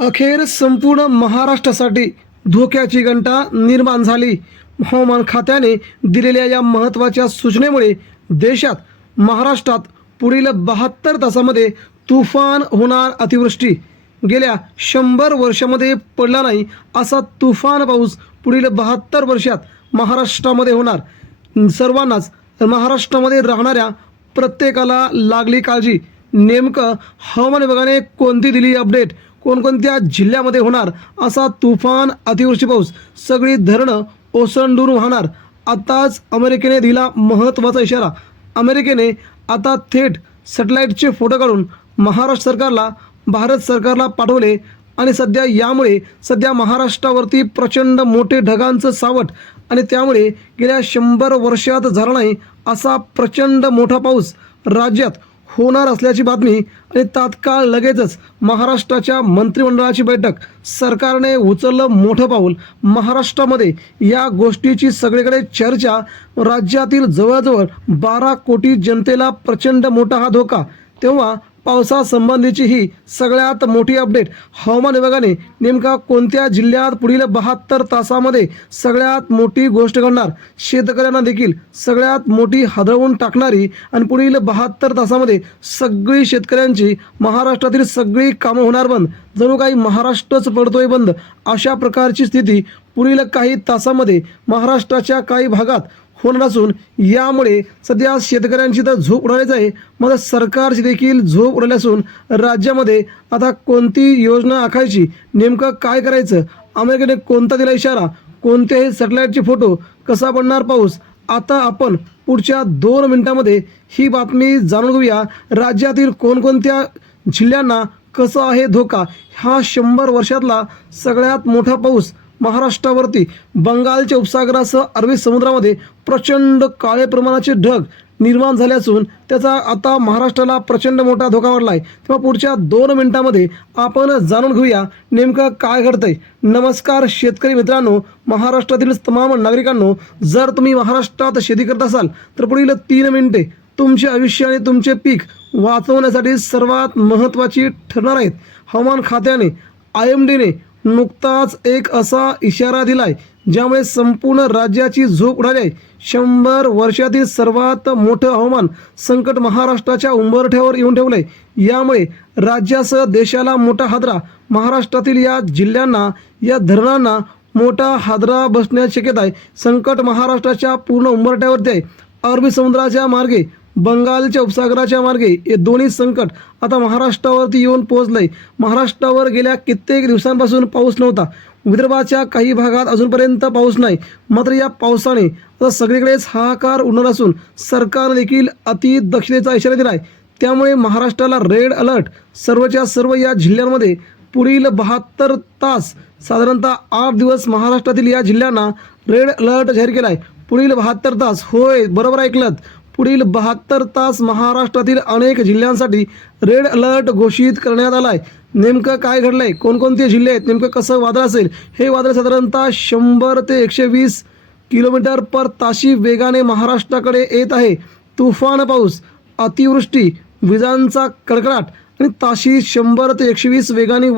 अखेर संपूर्ण महाराष्ट्रासाठी धोक्याची घंटा निर्माण झाली. हवामान खात्याने दिलेल्या या महत्त्वाच्या सूचनेमुळे देशात महाराष्ट्रात पुढील 72 तासामध्ये तुफान होणार. अतिवृष्टी गेल्या 100 वर्षामध्ये पडला नाही असा तुफान पाऊस पुढील 72 वर्षात महाराष्ट्रामध्ये होणार. सर्वांनाच महाराष्ट्रामध्ये राहणाऱ्या प्रत्येकाला लागली काळजी. नेमकं हवामान विभागाने कोणती दिली अपडेट, कोणकोणत्या जिल्ह्यामध्ये होणार असा तुफान अतिवृष्टी पाऊस, सगळी धरणं ओसंडून वाहणार. आताच अमेरिकेने दिला महत्त्वाचा इशारा. अमेरिकेने आता थेट सॅटेलाईटचे फोटो काढून महाराष्ट्र सरकारला, भारत सरकारला पाठवले आणि सध्या महाराष्ट्रावरती प्रचंड मोठे ढगांचं सावट आणि त्यामुळे गेल्या 100 वर्षात झाला नाही असा प्रचंड मोठा पाऊस राज्यात होणार असल्याची बातमी. आणि तात्काळ लगेचच महाराष्ट्राच्या मंत्रिमंडळाची बैठक. सरकारने उचललं मोठं पाऊल. महाराष्ट्रामध्ये या गोष्टीची सगळीकडे चर्चा. राज्यातील जवळजवळ 12 कोटी जनतेला प्रचंड मोठा हा धोका. तेव्हा पावसासंबंधीची ही सगळ्यात मोठी अपडेट. हवामान विभागाने नेमका कोणत्या जिल्ह्यात पुढील 72 तासामध्ये सगळ्यात मोठी गोष्ट घडणार, शेतकऱ्यांना देखील सगळ्यात मोठी हादरवून टाकणारी आणि पुढील 72 तासामध्ये सगळी शेतकऱ्यांची, महाराष्ट्रातील सगळी कामं होणार बंद. जणू काही महाराष्ट्रच पडतोय बंद अशा प्रकारची स्थिती पुढील काही तासामध्ये महाराष्ट्राच्या काही भागात होणार असून यामुळे सध्या शेतकऱ्यांची तर झोप उडालीच आहे, मग सरकारची देखील झोप उडाली असून राज्यामध्ये आता कोणती योजना आखायची, नेमकं काय करायचं, अमेरिकेने कोणता दिला इशारा, कोणत्याही सॅटेलाईटचे फोटो, कसा पडणार पाऊस, आता आपण पुढच्या 2 मिनिटांमध्ये ही बातमी जाणून घेऊया. राज्यातील कोणकोणत्या जिल्ह्यांना कसं आहे धोका. हा 100 वर्षातला सगळ्यात मोठा पाऊस महाराष्ट्रावरती. बंगालच्या उपसागरासह अरबी समुद्रामध्ये प्रचंड काळे प्रमाणाचे ढग निर्माण झाले असून त्याचा आता महाराष्ट्राला प्रचंड मोठा धोका वाढला आहे. तेव्हा पुढच्या 2 मिनिटांमध्ये आपण जाणून घेऊया नेमकं काय घडतंय. नमस्कार शेतकरी मित्रांनो, महाराष्ट्रातील तमाम नागरिकांनो, जर तुम्ही महाराष्ट्रात शेती करत असाल तर पुढील 3 मिनिटे तुमचे आयुष्य आणि तुमचे पीक वाचवण्यासाठी सर्वात महत्त्वाची ठरणार आहेत. हवामान खात्याने, IMDने नुकताच एक असा इशारा दिलाय ज्यामुळे संपूर्ण राज्याची झोप उडाली आहे. 100 वर्षातील सर्वात मोठं हवामान संकट महाराष्ट्राच्या उंबरठ्यावर येऊन ठेवलंय. यामुळे राज्यासह देशाला मोठा हादरा. महाराष्ट्रातील या जिल्ह्यांना, या धरणांना मोठा हादरा बसण्याची शक्यता आहे. संकट महाराष्ट्राच्या पूर्ण उंबरठ्यावरती आहे. अरबी समुद्राच्या मार्गे, बंगालच्या उपसागराच्या मार्गे हे दोन्ही संकट आता महाराष्ट्रावरती येऊन पोहोचलंय. महाराष्ट्रावर गेल्या कित्येक दिवसांपासून पाऊस नव्हता. विदर्भाच्या काही भागात अजूनपर्यंत पाऊस नाही. मात्र या पावसाने आता सगळीकडेच हाहाकार उडणार असून सरकारने देखील अतिदक्षतेचा इशारा दिला आहे. त्यामुळे महाराष्ट्राला रेड अलर्ट. सर्वच्या सर्व या जिल्ह्यांमध्ये पुढील 72 तास, साधारणतः 8 दिवस महाराष्ट्रातील या जिल्ह्यांना रेड अलर्ट जाहीर केला आहे. पुढील 72 तास, होय बरोबर ऐकलं, पुढील 72 तास महाराष्ट्रातील अनेक जिल्ह्यांसाठी रेड अलर्ट घोषित करण्यात आला आहे. नेमकं काय घडलं आहे, कोणकोणते जिल्हे आहेत, नेमकं कसं वादळ असेल. हे वादळ साधारणतः 100 ते 120 किलोमीटर पर ताशी वेगाने महाराष्ट्राकडे येत आहे. तुफान पाऊस, अतिवृष्टी, विजांचा कडकडाट आणि ताशी 100 ते 120 वेगाने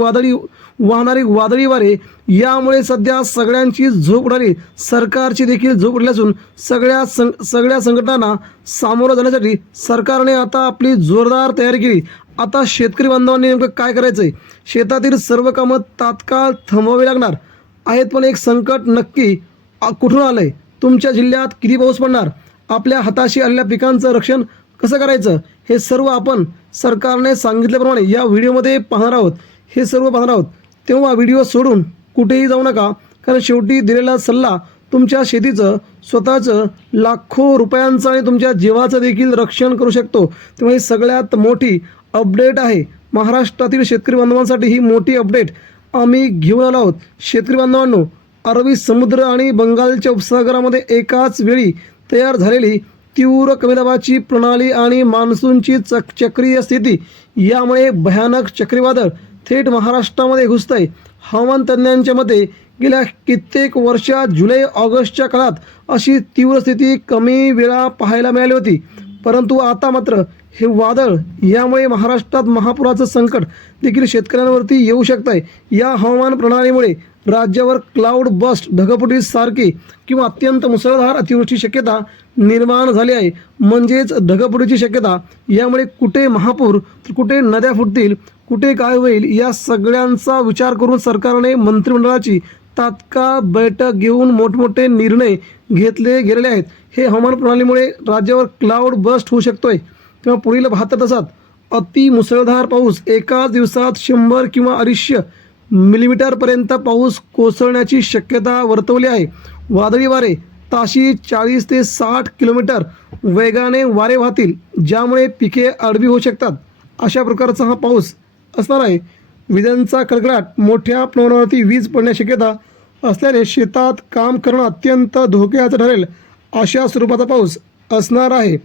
वाहणारी वादळी वारे यामुळे सध्या सगळ्यांची झोप उडाली. सरकारची देखील झोप उडली असून सगळ्या संकटांना सामोरं जाण्यासाठी सरकारने आता आपली जोरदार तयारी केली. आता शेतकरी बांधवांनी नेमकं काय करायचं आहे. शेतातील सर्व कामं तात्काळ थांबवावी लागणार आहेत. पण एक संकट नक्की कुठून आलं आहे, तुमच्या जिल्ह्यात किती पाऊस पडणार, आपल्या हाताशी आलेल्या पिकांचं रक्षण कसं करायचं, हे सर्व आपण सरकारने सांगितल्याप्रमाणे या व्हिडिओमध्ये पाहणार आहोत. हे सर्व पाहणार आहोत. तेव्हा व्हिडिओ सोडून कुठेही जाऊ नका, कारण शेवटी दिलेला सल्ला तुमच्या शेतीचं, स्वतःचं, लाखो रुपयांचं आणि तुमच्या जीवाचं देखील रक्षण करू शकतो. तेव्हा ही सगळ्यात मोठी अपडेट आहे. महाराष्ट्रातील शेतकरी बांधवांसाठी ही मोठी अपडेट आम्ही घेऊन आलो आहोत. शेतकरी बांधवांनो, अरबी समुद्र आणि बंगालच्या उपसागरामध्ये एकाच वेळी तयार झालेली तीव्र कमी दाबाची प्रणाली आणि मान्सूनची चक्रीय स्थिती यामुळे भयानक चक्रीवादळ थेट महाराष्ट्रामध्ये घुसत आहे. हवामान तज्ज्ञांच्या मते गेल्या कित्येक वर्षात जुलै ऑगस्टच्या काळात अशी तीव्र स्थिती कमी वेळा पाहायला मिळाली होती. परंतु आता मात्र हे वादळ यामुळे महाराष्ट्रात महापुराचं संकट देखील शेतकऱ्यांवरती येऊ शकत आहे. या हवामान प्रणालीमुळे राज्यावर क्लाउड बस्ट ढगफुटी सारखी किंवा अत्यंत मुसळधार अतिवृष्टी शक्यता निर्माण झाली आहे. म्हणजेच ढगफुटीची शक्यता. यामुळे कुठे महापूर तर कुठे नद्या फुटतील, कुठे काय होईल या सगळ्यांचा विचार करून सरकारने मंत्रिमंडळाची तात्काळ बैठक घेऊन मोठमोठे निर्णय घेतले गेलेले आहेत. हे हवामान प्रणालीमुळे राज्यावर क्लाउड बस्ट होऊ शकतोय किंवा पुढील 72 तासात अति मुसळधार पाऊस एकाच दिवसात 100 किंवा 250 मिलीमीटरपर्यंत पाऊस कोसळण्याची शक्यता वर्तवली आहे. वादळी वारे ताशी 40 ते 60 किलोमीटर वेगाने वारे वाहतील, ज्यामुळे पिके आडवी होऊ शकतात. अशा प्रकारचा हा पाऊस असणार आहे. विजांचा कडकडाट, मोठ्या प्रमाणावरती वीज पडण्याची शक्यता असल्याने शेतात काम करणं अत्यंत धोक्याचं ठरेल. अशा स्वरूपाचा पाऊस असणार आहे.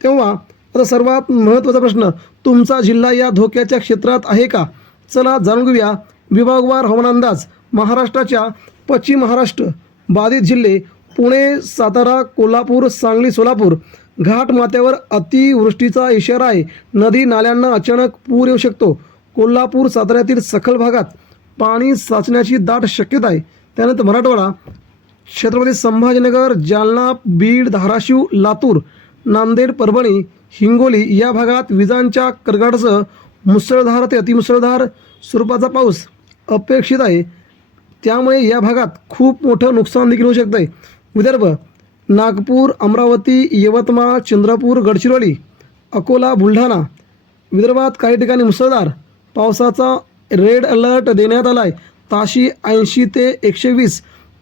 तेव्हा आता सर्वात महत्त्वाचा प्रश्न, तुमचा जिल्हा या धोक्याच्या क्षेत्रात आहे का? चला जाणून घेऊया विभागवार हवामान अंदाज. महाराष्ट्राच्या पश्चिम महाराष्ट्र बाधित जिल्हे पुणे, सातारा, कोल्हापूर, सांगली, सोलापूर घाटमाथ्यावर अतिवृष्टीचा इशारा आहे. नदी नाल्यांना अचानक पूर येऊ शकतो. कोल्हापूर, साताऱ्यातील सखल भागात पाणी साचण्याची दाट शक्यता आहे. त्यानंतर मराठवाडा, छत्रपती संभाजीनगर, जालना, बीड, धाराशिव, लातूर, नांदेड, परभणी, हिंगोली या भागात विजांच्या कडकडाटासह मुसळधार ते अतिमुसळधार स्वरूपाचा पाऊस अपेक्षित आहे. त्यामुळे या भागात खूप मोठं नुकसान देखील होऊ शकतं आहे. विदर्भ, नागपूर, अमरावती, यवतमाळ, चंद्रपूर, गडचिरोली, अकोला, बुलढाणा विदर्भात काही ठिकाणी मुसळधार पावसाचा रेड अलर्ट देण्यात आला आहे. ताशी 80 ते 120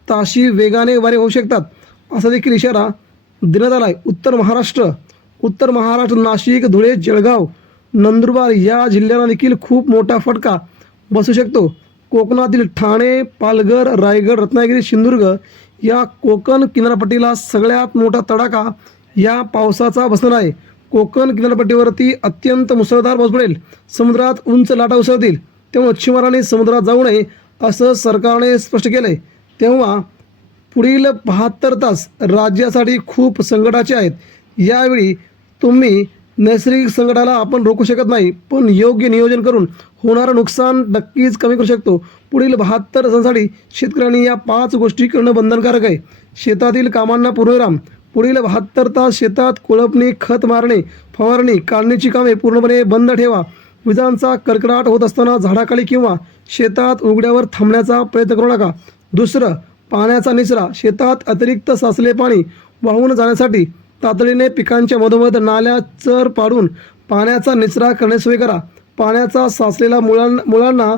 ताशी वेगाने वारे होऊ शकतात असा देखील इशारा देण्यात आला आहे. उत्तर महाराष्ट्र नाशिक, धुळे, जळगाव, नंदुरबार या जिल्ह्यांना देखील खूप मोठा फटका बसू शकतो. कोकणातील ठाणे, पालघर, रायगड, रत्नागिरी, सिंधुदुर्ग या कोकण किनारपट्टीला सगळ्यात मोठा तडाखा या पावसाचा बसणार आहे. कोकण किनारपट्टीवरती अत्यंत मुसळधार पाऊस पडेल. समुद्रात उंच लाटा उसळतील. तेव्हा मच्छीमारांनी समुद्रात जाऊ नये असं सरकारने स्पष्ट केलं आहे. तेव्हा पुढील 72 तास राज्यासाठी खूप संकटाचे आहेत. यावेळी तुम्ही नैसर्गिक संकटाला आपण रोखू शकत नाही, पण योग्य नियोजन करून होणारं नुकसान नक्कीच कमी करू शकतो. पुढील 72 तासांसाठी शेतकऱ्यांनी या 5 गोष्टी करणं बंधनकारक आहे. शेतातील कामांना पूर्णविराम. पुढील 72 तास शेतात कोळपणी, खत मारणे, फवारणी, काढणीची कामे पूर्णपणे बंद ठेवा. विजांचा कडकडाट होत असताना झाडाखाली किंवा शेतात उघड्यावर थांबण्याचा प्रयत्न करू नका. दुसरं, पाण्याचा निचरा. शेतात अतिरिक्त साचले पाणी वाहून जाण्यासाठी तातडीने पिकांच्या मधोमध नाल्या चर पाडून पाण्याचा निचरा करण्यास सोय करा. पाण्याचा साचलेला मुळांना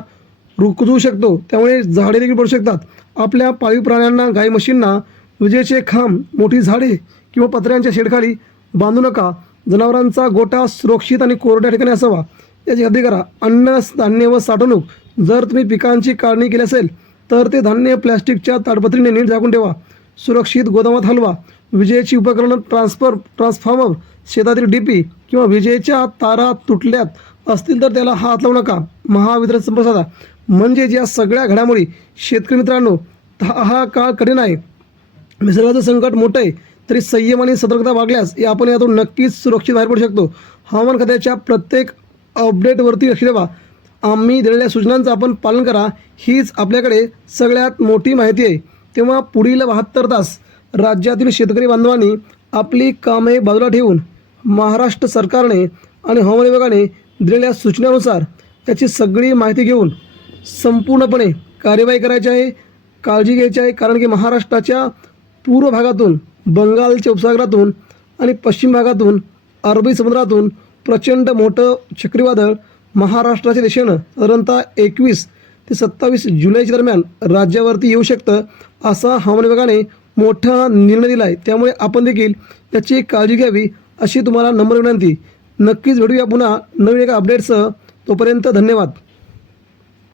रुकवू शकतो, त्यामुळे झाडे देखील पडू शकतात. आपल्या पाळीव प्राण्यांना, गाई म्हशींना विजेचे खांब, मोठी झाडे किंवा पत्र्यांच्या शेडखाली बांधू नका. जनावरांचा गोठा सुरक्षित आणि कोरड्या ठिकाणी असावा याची खात्री करा. अन्न, धान्य व साठवणूक. जर तुम्ही पिकांची काढणी केली असेल तर ते धान्य प्लॅस्टिकच्या ताडपत्रीने नीट झाकून ठेवा. सुरक्षित गोदामात हलवा. विजेची उपकरणं, ट्रान्सफॉर्मर, शेतातील डीपी किंवा विजेच्या तारा तुटल्यात असतील तर त्याला हात लावू नका. महावितरण संपर्क साधा. म्हणजे या सगळ्या घडामोडी शेतकरी मित्रांनो, हा काळ कठीण आहे, निसर्गाचं संकट मोठं आहे, तरी संयम आणि सतर्कता बाळगल्यास आपण यातून नक्कीच सुरक्षित बाहेर पडू शकतो. हवामान खात्याच्या प्रत्येक अपडेटवरती लक्ष ठेवा. आम्ही दिलेल्या सूचनांचं आपण पालन करा. हीच आपल्याकडे सगळ्यात मोठी माहिती आहे. तेव्हा पुढील 72 तास राज्यातील शेतकरी बांधवांनी आपली कामे बाजूला ठेवून महाराष्ट्र सरकारने आणि हवामान विभागाने दिलेल्या सूचनानुसार याची सगळी माहिती घेऊन संपूर्णपणे कार्यवाही करायची आहे, काळजी घ्यायची आहे. कारण की महाराष्ट्राच्या पूर्व भागातून, बंगालच्या उपसागरातून आणि पश्चिम भागातून, अरबी समुद्रातून प्रचंड मोठं चक्रीवादळ महाराष्ट्राच्या दिशेनं साधारणतः 21 ते 27 जुलैच्या दरम्यान राज्यावरती येऊ शकतं असा हवामान विभागाने मोठा निर्णय दिला आहे. त्यामुळे आपण देखील याची काळजी घ्यावी अशी तुम्हाला नम्र विनंती. नक्कीच भेटूया पुन्हा नवीन एका अपडेटसह. तोपर्यंत धन्यवाद.